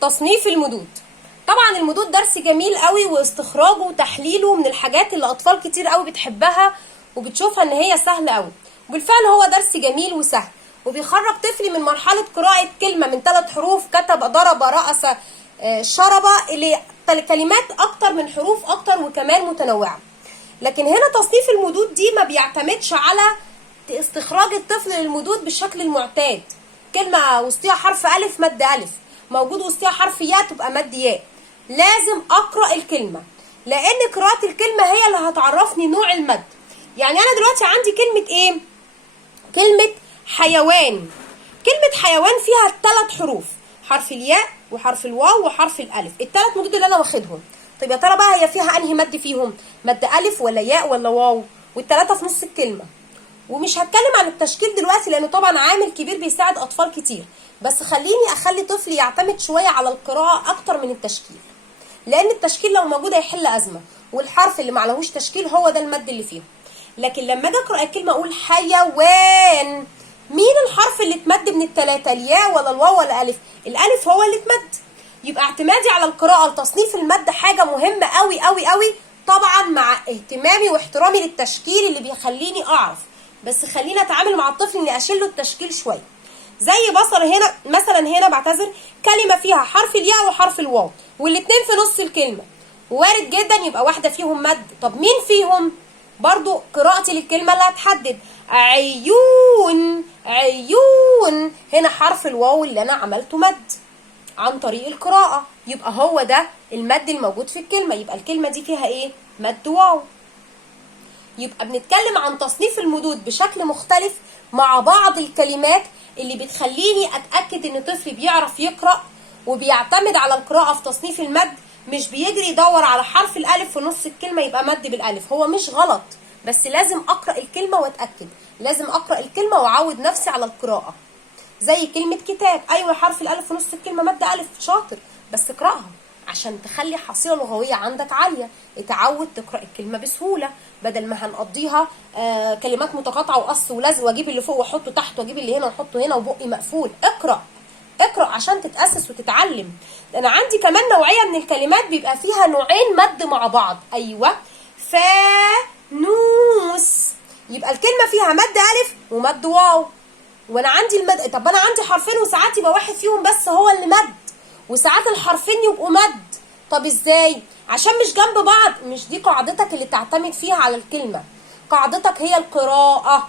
تصنيف المدود. طبعا المدود درس جميل قوي، واستخراجه وتحليله من الحاجات اللي اطفال كتير قوي بتحبها وبتشوفها ان هي سهله قوي. وبالفعل هو درس جميل وسهل، وبيخرج طفلي من مرحله قراءه كلمه من 3 حروف، كتب، ضرب، رأس، شرب، الى كلمات اكتر من حروف اكتر وكمان متنوعه. لكن هنا تصنيف المدود دي ما بيعتمدش على استخراج الطفل للمدود بالشكل المعتاد. كلمه وسطيها حرف الف مد الف، موجود وسطيها حرف ياء تبقى مد ياء. لازم اقرا الكلمه، لان قراءه الكلمه هي اللي هتعرفني نوع المد. يعني انا دلوقتي عندي كلمه ايه؟ كلمه حيوان. كلمه حيوان فيها 3 حروف، حرف الياء وحرف الواو وحرف الالف، ال3 مدود اللي انا واخدهم. طيب يا ترى بقى هي فيها انهي مد فيهم؟ مد الف ولا ياء ولا واو؟ وال3 في نص الكلمه. ومش هتكلم عن التشكيل دلوقتي لانه طبعا عامل كبير بيساعد اطفال كتير، بس خليني اخلي طفلي يعتمد شويه على القراءه اكتر من التشكيل، لان التشكيل لو موجود هيحل ازمه، والحرف اللي معلهوش تشكيل هو ده المد اللي فيه. لكن لما اجي اقرا الكلمه اقول حيوان، مين الحرف اللي اتمد من ال3؟ الياء ولا الواو ولا الالف؟ الالف هو اللي اتمد. يبقى اعتمادي على القراءه لتصنيف المد حاجه مهمه قوي قوي قوي، طبعا مع اهتمامي واحترامي للتشكيل اللي بيخليني اعرف. بس خليني اتعامل مع الطفل اني اشيل له التشكيل شويه. زي بصل هنا مثلا، هنا بعتذر، كلمه فيها حرف الياء وحرف الواو والاثنين في نص الكلمه، وارد جدا يبقى واحده فيهم مد. طب مين فيهم؟ برضو قراءتي للكلمه اللي هتحدد. عيون، عيون، هنا حرف الواو اللي انا عملته مد عن طريق القراءه، يبقى هو ده المد الموجود في الكلمه. يبقى الكلمه دي فيها ايه؟ مد واو. يبقى بنتكلم عن تصنيف المدود بشكل مختلف مع بعض الكلمات اللي بتخليني اتاكد ان طفلي بيعرف يقرا وبيعتمد على القراءه في تصنيف المد، مش بيجري يدور على حرف الالف في نص الكلمه يبقى مد بالالف. هو مش غلط، بس لازم اقرا الكلمه واتاكد، لازم اقرا الكلمه واعود نفسي على القراءه. زي كلمه كتاب، ايوه حرف الالف في نص الكلمه مد الف، شاطر، بس اقراها عشان تخلي حصيله لغويه عندك عاليه، اتعود تقرا الكلمه بسهوله، بدل ما هنقضيها كلمات متقاطعه وقص ولزق واجيب اللي فوق واحطه تحت واجيب اللي هنا واحطه هنا وبقي مقفول. اقرا، اقرا عشان تتاسس وتتعلم. انا عندي كمان نوعيه من الكلمات بيبقى فيها نوعين مد مع بعض. ايوه، فانوس، يبقى الكلمه فيها مد الف ومد واو. وانا عندي المد، طب انا عندي حرفين وساعات يبقى واحد فيهم بس هو اللي مد، وساعات الحرفين يبقوا مد. طب ازاي؟ عشان مش جنب بعض. مش دي قاعدتك اللي تعتمد فيها على الكلمه، قاعدتك هي القراءه.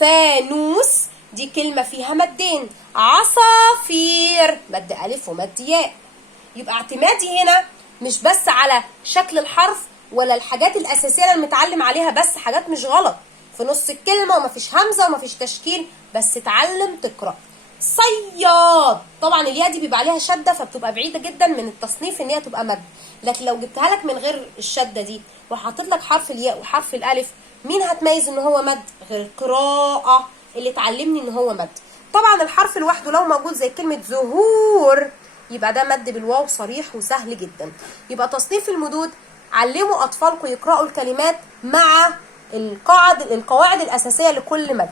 فانوس دي كلمه فيها مدين، عصافير مد الف ومد ياء. يبقى اعتمادي هنا مش بس على شكل الحرف ولا الحاجات الاساسيه اللي متعلم عليها، بس حاجات مش غلط في نص الكلمه ومفيش همزه ومفيش تشكيل، بس اتعلم تقرا. صياد، طبعا الياء دي بيبقى عليها شده فبتبقى بعيده جدا من التصنيف ان هي تبقى مد، لكن لو جبتها لك من غير الشده دي وحطيت لك حرف الياء وحرف الالف، مين هتميز ان هو مد غير القراءه اللي تعلمني ان هو مد؟ طبعا الحرف لوحده لو موجود زي كلمه زهور يبقى ده مد بالواو صريح وسهل جدا. يبقى تصنيف المدود، علموا اطفالكم يقراوا الكلمات مع القواعد الاساسيه لكل مد.